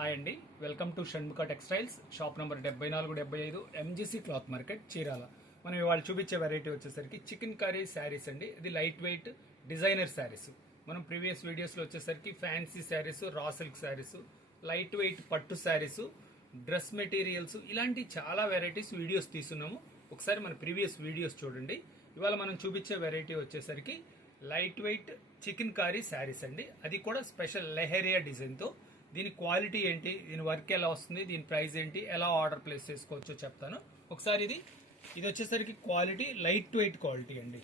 Hi అండి, welcome to Shanmukha textiles. Shop number 7475 MGC cloth market, Chirala. మనం ఇవాళ చూపించే వెరైటీ వచ్చేసరికి చికెన్ కర్రీ శారీస్ అండి. ఇది లైట్ వెయిట్ డిజైనర్ శారీస్. మనం ప్రీవియస్ వీడియోస్లో వచ్చేసరికి fancy saris, raw silk saris, light weight పట్టు శారీస్, డ్రెస్ మెటీరియల్స్, ఇలాంటి చాలా వెరైటీస్ వీడియోస్ తీస్తున్నాము. ఒకసారి మన ప్రీవియస్ వీడియోస్ చూడండి. ఇవాళ మనం చూపించే వెరైటీ వచ్చేసరికి light weight chicken curry saris అండి. అది కూడా స్పెషల్ లెహరియా డిజైన్తో. దీని క్వాలిటీ ఏంటి, దీని వర్క్ ఎలా వస్తుంది, దీని ప్రైస్ ఏంటి, ఎలా ఆర్డర్ ప్లేస్ చేసుకోవచ్చో చెప్తాను. ఒకసారి ఇది వచ్చేసరికి క్వాలిటీ లైట్ వెయిట్ క్వాలిటీ అండి.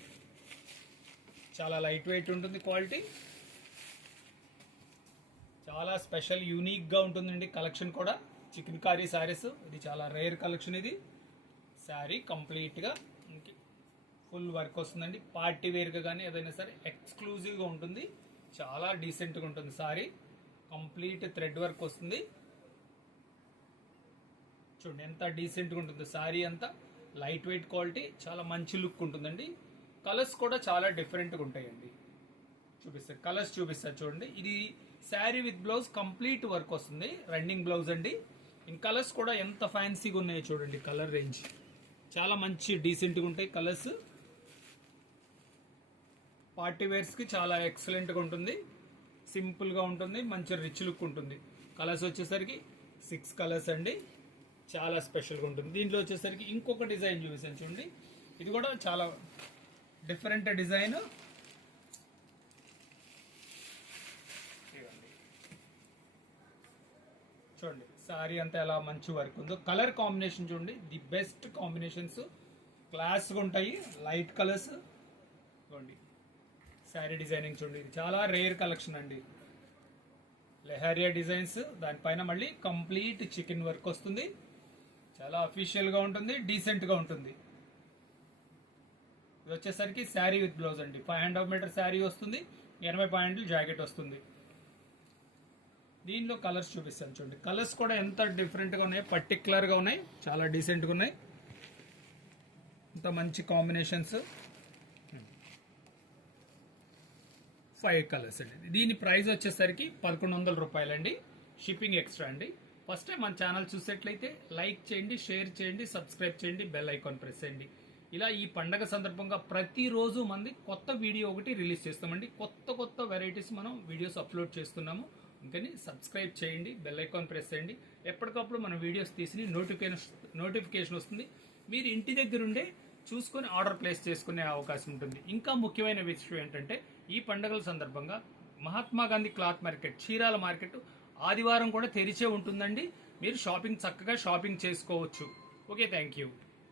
చాలా లైట్ వెయిట్ ఉంటుంది క్వాలిటీ. చాలా స్పెషల్ యూనిక్గా ఉంటుందండి కలెక్షన్ కూడా. చికెన్ కర్రీ శారీస్, ఇది చాలా రేర్ కలెక్షన్. ఇది శారీ కంప్లీట్గా ఫుల్ వర్క్ వస్తుందండి. పార్టీ వేర్గా కానీ ఏదైనా సరే ఎక్స్క్లూజివ్గా ఉంటుంది. చాలా డీసెంట్గా ఉంటుంది శారీ. కంప్లీట్ థ్రెడ్ వర్క్ వస్తుంది. చూడండి ఎంత డీసెంట్గా ఉంటుంది శారీ. అంతా లైట్ వెయిట్ క్వాలిటీ, చాలా మంచి లుక్ ఉంటుందండి. కలర్స్ కూడా చాలా డిఫరెంట్గా ఉంటాయండి. కలర్స్ చూపిస్తారు చూడండి. ఇది sari with blouse complete work వస్తుంది. రన్నింగ్ బ్లౌజ్ అండి. ఇన్ కలర్స్ కూడా ఎంత ఫ్యాన్సీగా ఉన్నాయో చూడండి. కలర్ రేంజ్ చాలా మంచి డీసెంట్గా ఉంటాయి కలర్స్. పార్టీ వేర్స్కి చాలా ఎక్సలెంట్గా ఉంటుంది. సింపుల్గా ఉంటుంది, మంచి రిచ్ లుక్ ఉంటుంది. కలర్స్ వచ్చేసరికి 6 కలర్స్ అండి. చాలా స్పెషల్గా ఉంటుంది. దీంట్లో వచ్చేసరికి ఇంకొక డిజైన్ చూపిస్తాను చూడండి. ఇది కూడా చాలా డిఫరెంట్ డిజైన్. చూడండి సారీ అంతా ఎలా మంచి వర్క్ ఉందో. కలర్ కాంబినేషన్ చూడండి, ది బెస్ట్ కాంబినేషన్స్, క్లాస్గా ఉంటాయి. లైట్ కలర్స్ చూడండి. శారీ డిజైనింగ్ చూడండి, ఇది చాలా రేర్ కలెక్షన్ అండి. లెహరియా డిజైన్స్, దానిపైన మళ్ళీ కంప్లీట్ చికెన్ వర్క్ వస్తుంది. చాలా అఫీషియల్గా ఉంటుంది, డీసెంట్గా ఉంటుంది. ఇది వచ్చేసరికి శారీ విత్ బ్లౌజ్ అండి. 5.5 మీటర్ శారీ వస్తుంది. 80 పాయింట్లు జాకెట్ వస్తుంది. దీనిలో కలర్స్ చూపిస్తాను చూడండి. కలర్స్ కూడా ఎంత డిఫరెంట్గా ఉన్నాయి, పర్టికులర్గా ఉన్నాయి, చాలా డీసెంట్గా ఉన్నాయి. ఇంత మంచి కాంబినేషన్స్. 5 కలర్స్ అండి. దీని ప్రైస్ వచ్చేసరికి 1100 రూపాయలండి. షిప్పింగ్ ఎక్స్ట్రా అండి. ఫస్ట్ టైం మన ఛానల్ చూసేట్లయితే లైక్ చేయండి, షేర్ చేయండి, సబ్స్క్రైబ్ చేయండి, బెల్ ఐకాన్ ప్రెస్ చేయండి. ఇలా ఈ పండగ సందర్భంగా ప్రతిరోజు మంది కొత్త వీడియో ఒకటి రిలీజ్ చేస్తామండి. కొత్త వెరైటీస్ మనం వీడియోస్ అప్లోడ్ చేస్తున్నాము. ఇంకని సబ్స్క్రైబ్ చేయండి, బెల్ ఐకాన్ ప్రెస్ చేయండి. ఎప్పటికప్పుడు మన వీడియోస్ తీసి నోటిఫికేషన్ వస్తుంది. మీరు ఇంటి దగ్గరుండే చూసుకొని ఆర్డర్ ప్లేస్ చేసుకునే అవకాశం ఉంటుంది. ఇంకా ముఖ్యమైన విషయం ఏంటంటే, ఈ పండుగల సందర్భంగా Mahatma Gandhi cloth market, Chirala market ఆదివారం కూడా తెరిచే ఉంటుందండి. మీరు చక్కగా షాపింగ్ చేసుకోవచ్చు. Okay, thank you.